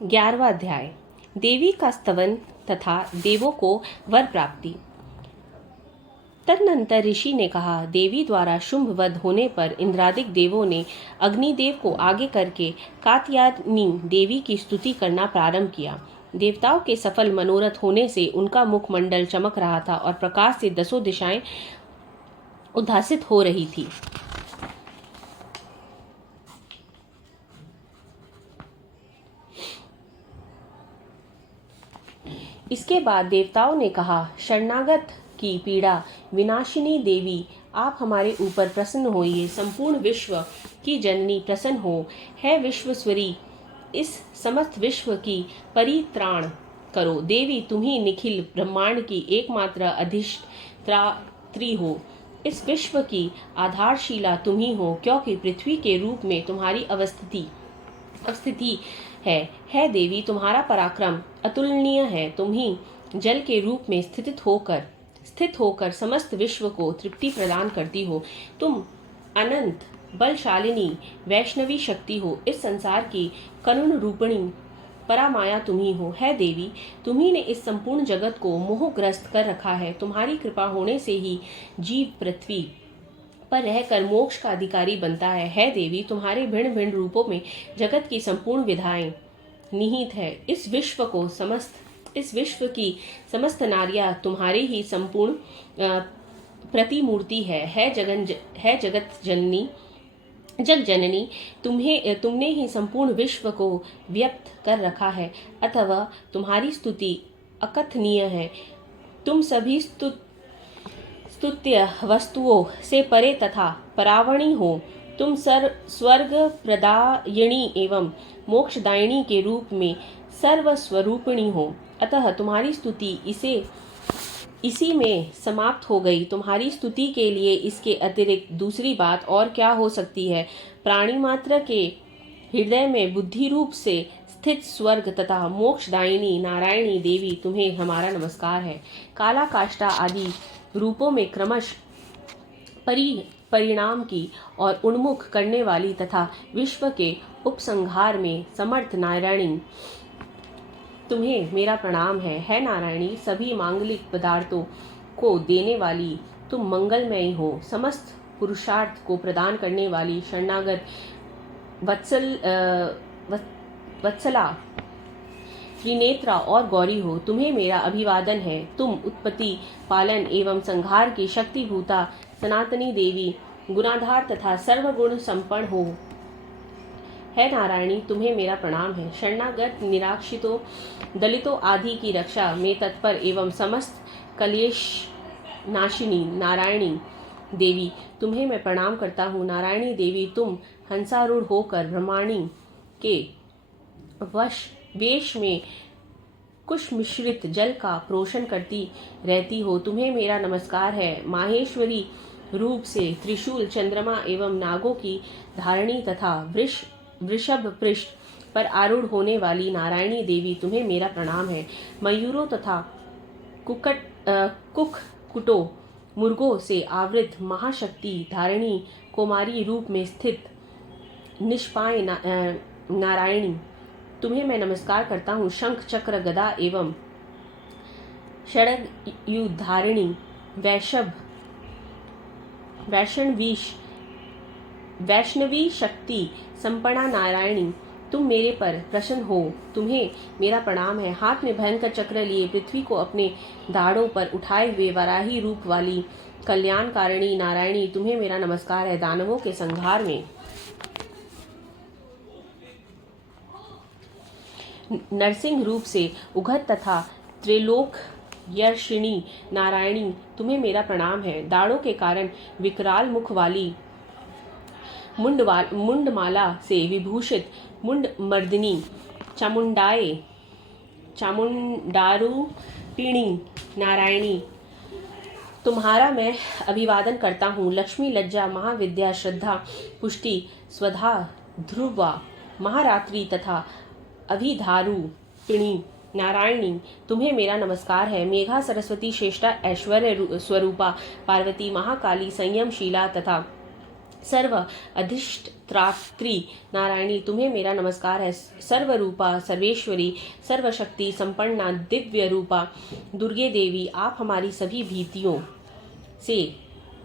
11वां अध्याय। देवी का स्तवन तथा देवों को वर प्राप्ति। तदनंतर ऋषि ने कहा, देवी द्वारा शुंभ वध होने पर इंद्रादिक देवों ने अग्निदेव को आगे करके कात्यायनी देवी की स्तुति करना प्रारंभ किया। देवताओं के सफल मनोरथ होने से उनका मुखमंडल चमक रहा था और प्रकाश से दसों दिशाएं उद्भासित हो रही थी। इसके बाद देवताओं ने कहा, शरणागत की पीड़ा विनाशिनी देवी, आप हमारे ऊपर प्रसन्न होइए। संपूर्ण विश्व की जननी प्रसन्न हो। है विश्वस्वरी, इस समस्त विश्व की परित्राण करो। देवी, तुम ही निखिल ब्रह्मांड की एकमात्र अधिष्ठात्री हो। इस विश्व की आधारशिला तुम ही हो, क्योंकि पृथ्वी के रूप में तुम्हारी अवस्थिति है देवी, तुम्हारा पराक्रम अतुलनीय है। तुम ही जल के रूप में स्थित होकर समस्त विश्व को तृप्ति प्रदान करती हो। तुम अनंत बलशालिनी वैष्णवी शक्ति हो। इस संसार की करुण रूपिणी परामाया तुम ही हो। है देवी, तुम्ही ने इस संपूर्ण जगत को मोहग्रस्त कर रखा है। तुम्हारी कृपा होने से ही जीव पृथ्वी पर रहकर मोक्ष का अधिकारी बनता है देवी, तुम्हारे भिन्न भिन्न रूपों में जगत की संपूर्ण विधाएं निहित है। इस विश्व की समस्त नारियां तुम्हारे ही संपूर्ण प्रतिमूर्ति है जगत जननी, तुमने ही संपूर्ण विश्व को व्यक्त कर रखा है, अथवा तुम्हारी स्तुति अकथनीय है। तुम सभी स्तुत्य वस्तुओं से परे तथा परावणी हो। तुम स्वर्ग प्रदायिनी एवं मोक्षदायिनी के रूप में सर्वस्वरूपिणी हो, अतः तुम्हारी स्तुति इसी में समाप्त हो गई। तुम्हारी स्तुति के लिए इसके अतिरिक्त दूसरी बात और क्या हो सकती है। प्राणी मात्र के हृदय में बुद्धि रूप से स्थित स्वर्ग तथा मोक्षदायिनी नारायणी देवी, तुम्हें हमारा नमस्कार है। काला काष्ठा आदि रूपों में क्रमश परिणाम की और उन्मुख करने वाली तथा विश्व के उपसंहार में समर्थ नारायणी, तुम्हें मेरा प्रणाम है नारायणी, सभी मांगलिक पदार्थों को देने वाली तुम मंगलमयी हो। समस्त पुरुषार्थ को प्रदान करने वाली शरणागत वत्सला, त्रिनेत्रा और गौरी हो। तुम्हें मेरा अभिवादन है। तुम उत्पत्ति, पालन एवं संहार की शक्तिभूता सनातनी देवी, गुणाधार तथा सर्वगुण संपन्न हो। है नारायणी, तुम्हें मेरा प्रणाम है। शरणागत, निराश्रितों, दलितों आदि की रक्षा में तत्पर एवं समस्त कलेश नाशिनी नारायणी देवी, तुम्हें मैं प्रणाम करता हूँ। नारायणी देवी, तुम हंसारूढ़ होकर ब्रह्माणी के वेश में कुश मिश्रित जल का प्रोषण करती रहती हो। तुम्हें मेरा नमस्कार है। माहेश्वरी रूप से त्रिशूल, चंद्रमा एवं नागों की धारणी तथा वृषभ पृष्ठ पर आरूढ़ होने वाली नारायणी देवी, तुम्हें मेरा प्रणाम है। मयूरों तथा कुक्कुटों, मुर्गों से आवृत महाशक्ति धारिणी कुमारी रूप में स्थित निष्पाय नारायणी, तुम्हें मैं नमस्कार करता हूँ। शंख, चक्र, गदा एवं षड्युधारिणी वैष्णवी शक्ति संपन्ना नारायणी, तुम मेरे पर प्रसन्न हो। तुम्हें मेरा प्रणाम है। हाथ में भयंकर चक्र लिए पृथ्वी को अपने दाढ़ों पर उठाए हुए वराही रूप वाली कल्याणकारिणी नारायणी, तुम्हें मेरा नमस्कार है। दानवों के संहार में नरसिंह रूप से उगत तथा त्रिलोक यर्षिणी नारायणी, तुम्हें मेरा प्रणाम है। दाढ़ों के कारण विकराल मुख वाली मुंडमाला से विभूषित मुंडमर्दिनी चामुंडारूपिणी नारायणी, तुम्हारा मैं अभिवादन करता हूँ। लक्ष्मी, लज्जा, महाविद्या, श्रद्धा, पुष्टि, स्वधा, ध्रुवा, महारात्रि तथा अभिधारूपिणी नारायणी, तुम्हें मेरा नमस्कार है। मेघा, सरस्वती, श्रेष्ठा, ऐश्वर्य स्वरूपा, पार्वती, महाकाली, संयमशीला तथा सर्व अधिष्ठात्री नारायणी, तुम्हें मेरा नमस्कार है। सर्वरूपा सर्वेश्वरी सर्वशक्ति संपन्ना दिव्य रूपा दुर्गे देवी, आप हमारी सभी भीतियों से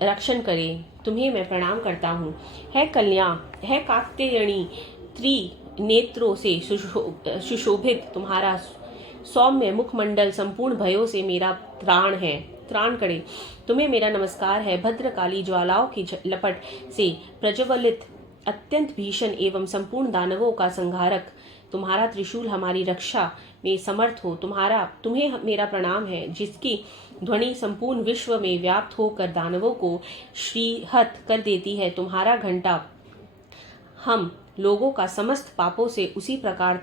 रक्षण करें, तुम्हें मैं प्रणाम करता हूँ। है कल्याण, है कात्यायनी, त्रिनेत्रों से सुशोभित तुम्हारा सौम्य मुखमंडल संपूर्ण भयों से मेरा त्राण करे, तुम्हें मेरा नमस्कार है। भद्रकाली ज्वालाओं की लपट से प्रज्वलित अत्यंत भीषण एवं संपूर्ण दानवों का संहारक तुम्हारा त्रिशूल हमारी रक्षा में समर्थ हो, तुम्हें मेरा प्रणाम है। जिसकी ध्वनि संपूर्ण विश्व में व्याप्त होकर दानवों को श्रीहत कर देती है, तुम्हारा घंटा हम लोगों का समस्त पापों से उसी प्रकार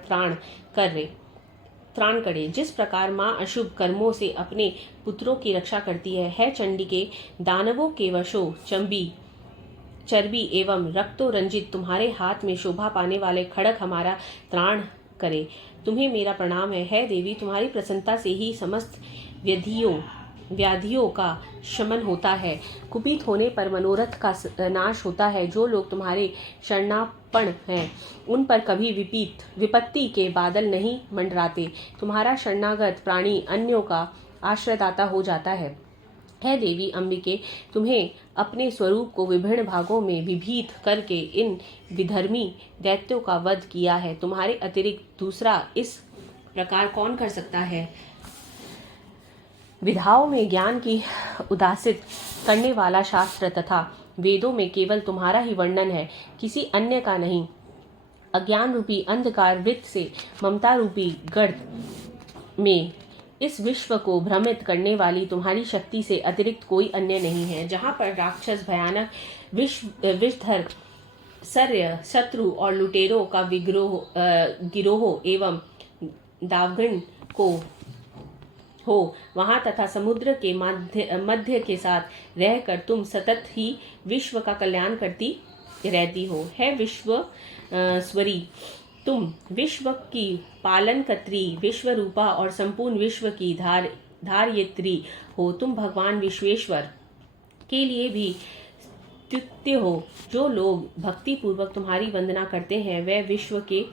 त्राण करे जिस प्रकार माँ अशुभ कर्मों से अपने पुत्रों की रक्षा करती है चंडिके, दानवों के वशों चर्बी एवं रक्तो रंजित तुम्हारे हाथ में शोभा पाने वाले खड़ग हमारा त्राण करे, तुम्हें मेरा प्रणाम है देवी, तुम्हारी प्रसन्नता से ही समस्त व्याधियों का शमन होता है, कुपित होने पर मनोरथ का नाश होता है। जो लोग तुम्हारे शरणापन्न हैं उन पर कभी विपत्ति के बादल नहीं मंडराते, तुम्हारा शरणागत प्राणी अन्यों का आश्रयदाता हो जाता है। देवी अंबिके, तुम्हें अपने स्वरूप को विभिन्न भागों में विभीत करके इन विधर्मी दैत्यों का वध किया है, तुम्हारे अतिरिक्त दूसरा इस प्रकार कौन कर सकता है। विधाओं में ज्ञान की उदासित करने वाला शास्त्र तथा वेदों में केवल तुम्हारा ही वर्णन है, किसी अन्य का नहीं। अज्ञान रूपी अंधकार वृत्त से ममता रूपी गर्त में इस विश्व को भ्रमित करने वाली तुम्हारी शक्ति से अतिरिक्त कोई अन्य नहीं है। जहाँ पर राक्षस भयानक विषधर सर्य शत्रु और लुटेरों का गिरोह एवं दावगण को हो, वहाँ तथा समुद्र के मध्य के साथ रहकर तुम सतत ही विश्व का कल्याण करती रहती हो। है विश्व स्वरी, तुम विश्व की पालनकर्त्री, विश्व रूपा और संपूर्ण विश्व की धार्यत्री हो। तुम भगवान विश्वेश्वर के लिए भी स्तुत्य हो। जो लोग भक्ति पूर्वक तुम्हारी वंदना करते हैं वे विश्व के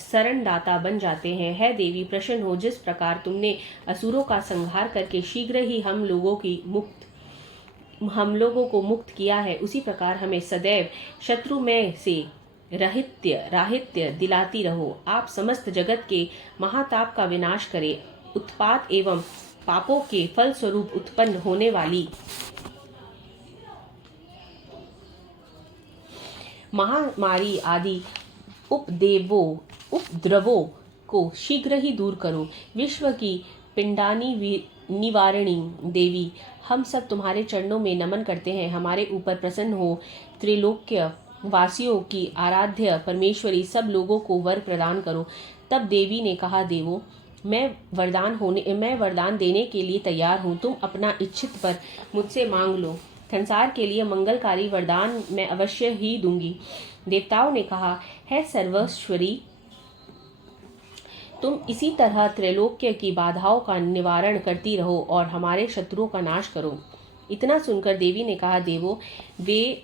शरणदाता बन जाते हैं। है देवी प्रसन्न हो, जिस प्रकार तुमने असुरों का संहार करके शीघ्र ही हम लोगों को मुक्त किया है, उसी प्रकार हमें सदैव शत्रुमय से राहित्य दिलाती रहो। आप समस्त जगत के महाताप का विनाश करें। उत्पात एवं पापों के फल स्वरूप उत्पन्न होने वाली महामारी आदि उपद्रवों को शीघ्र ही दूर करो। विश्व की पिंडानी निवारणी देवी, हम सब तुम्हारे चरणों में नमन करते हैं, हमारे ऊपर प्रसन्न हो। त्रिलोक्य वासियों की आराध्य परमेश्वरी, सब लोगों को वर प्रदान करो। तब देवी ने कहा, देवो, मैं वरदान देने के लिए तैयार हूँ, तुम अपना इच्छित पर मुझसे मांग लो। संसार के लिए मंगलकारी वरदान मैं अवश्य ही दूंगी। देवताओं ने कहा, है सर्वेश्वरी, तुम इसी तरह त्रैलोक्य की बाधाओं का निवारण करती रहो और हमारे शत्रुओं का नाश करो। इतना सुनकर देवी ने कहा, देवो, वे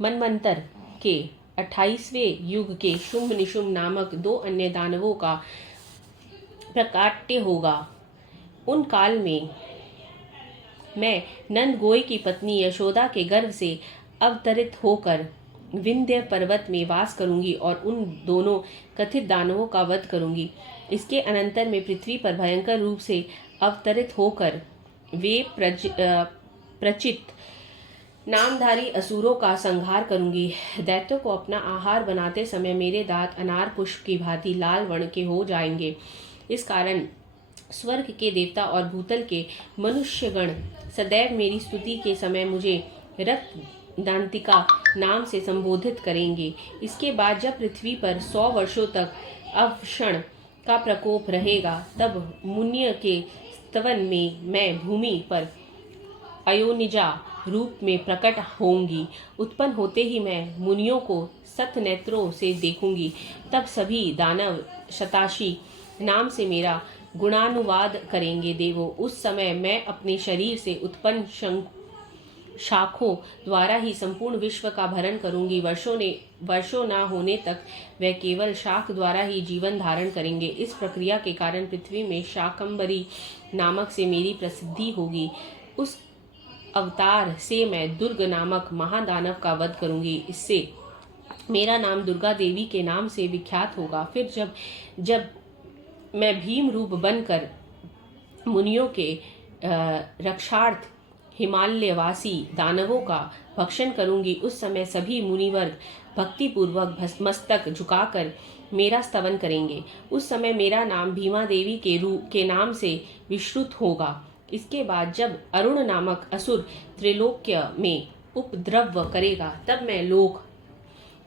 मनवंतर के 28वें युग के शुंभ निशुंभ नामक 2 अन्य दानवों का प्रकाट्य होगा। उन काल में मैं नंद गोई की पत्नी यशोदा के गर्भ से अवतरित होकर विंध्य पर्वत में वास करूंगी और उन दोनों कथित दानवों का वध करूंगी। इसके अनंतर मैं पृथ्वी पर भयंकर रूप से अवतरित होकर वे प्रचित नामधारी असुरों का संहार करूंगी। दैत्यों को अपना आहार बनाते समय मेरे दांत अनार पुष्प की भांति लाल वर्ण के हो जाएंगे। इस कारण स्वर्ग के देवता और भूतल के मनुष्यगण सदैव मेरी स्तुति के समय मुझे रक्त दांतिका नाम से संबोधित करेंगे। इसके बाद जब पृथ्वी पर 100 वर्षों तक अवक्षण का प्रकोप रहेगा, तब मुन्य के स्तवन में मैं भूमि पर अयोनिजा रूप में प्रकट होंगी। उत्पन्न होते ही मैं मुनियों को सत नेत्रों से देखूंगी। तब सभी दानव शताशी नाम से मेरा गुणानुवाद करेंगे। देवो, उस समय मैं अपने शरीर से उत्पन्न शाखों द्वारा ही संपूर्ण विश्व का भरण करूंगी। वर्षों न होने तक वह केवल शाख द्वारा ही जीवन धारण करेंगे। इस प्रक्रिया के कारण पृथ्वी में शाकंभरी नामक से मेरी प्रसिद्धि होगी। उस अवतार से मैं दुर्ग नामक महादानव का वध करूंगी। इससे मेरा नाम दुर्गा देवी के नाम से विख्यात होगा। फिर जब मैं भीम रूप बनकर मुनियों के रक्षार्थ हिमालयवासी दानवों का भक्षण करूंगी, उस समय सभी मुनिवर्ग भक्तिपूर्वक मस्तक झुकाकर मेरा स्तवन करेंगे। उस समय मेरा नाम भीमा देवी के नाम से विश्रुत होगा। इसके बाद जब अरुण नामक असुर त्रिलोक्य में उपद्रव करेगा, तब मैं लोक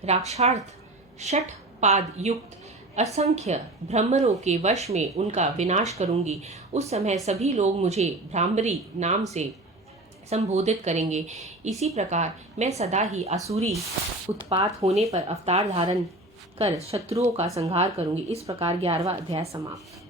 राक्षार्थ षठ पाद युक्त असंख्य भ्रमरों के वश में उनका विनाश करूंगी। उस समय सभी लोग मुझे भ्रामरी नाम से संबोधित करेंगे। इसी प्रकार मैं सदा ही असुरी उत्पात होने पर अवतार धारण कर शत्रुओं का संहार करूंगी। इस प्रकार 11वां अध्याय समाप्त।